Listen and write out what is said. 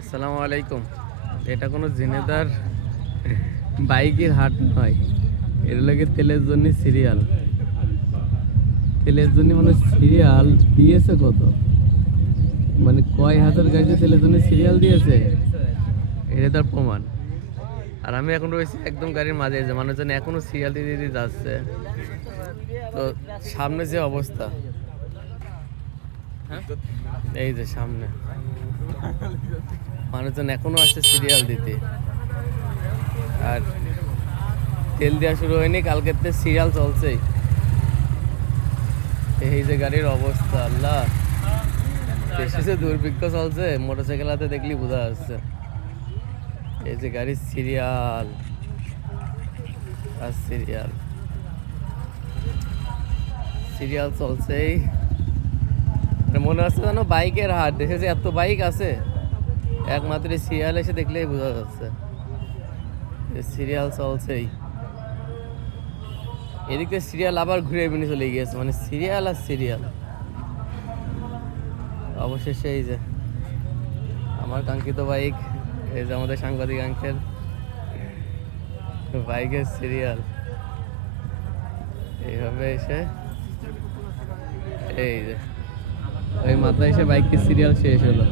আসসালামু আলাইকুম। এটা কোনো ঝিনেদার বাইকের হাট নয়, এর লাগে তেলের জন্য সিরিয়াল। তেলের জন্য মানে সিরিয়াল দিয়েছে কত, মানে কয় হাজার গাড়িতে তেলের জন্য সিরিয়াল দিয়েছে, এটা তার প্রমাণ। আর আমি এখন রয়েছি একদম গাড়ির মাঝে, যে মানুষজন এখনো সিরিয়াল দিয়ে দিয়ে যাচ্ছে। তো সামনে যে অবস্থা, এই যে সামনে মানুষজন এখনো আসছে সিরিয়াল দিতে। আর তেল দেওয়া শুরু হয়নি, কালকের থেকে সিরিয়াল চলছেই। এই যে গাড়ির অবস্থা, আল্লাহ, দেশে যে দুর্ভিক্ষ চলছে, মোটরসাইকেল হাতে দেখলি বোঝা যাচ্ছে। এই যে গাড়ির সিরিয়াল আর সিরিয়াল, সিরিয়াল চলছেই। মনে হচ্ছে যেন বাইকের হাট, দেশে যে এত বাইক আছে, একমাত্র সিরিয়াল এসে দেখলেই বোঝা যাচ্ছে। সিরিয়াল চলছেই, এদিকে সিরিয়াল আবার ঘুরে এমনি চলে গিয়েছে, মানে সিরিয়াল আর সিরিয়াল। অবশেষে এই যে আমার কাঙ্ক্ষিত বাইক, এই যে আমাদের সাংবাদিক আঙ্কেল, বাইকের সিরিয়াল এইভাবে এসে, এই যে ওই মাথায় এসে বাইকের সিরিয়াল শেষ হলো।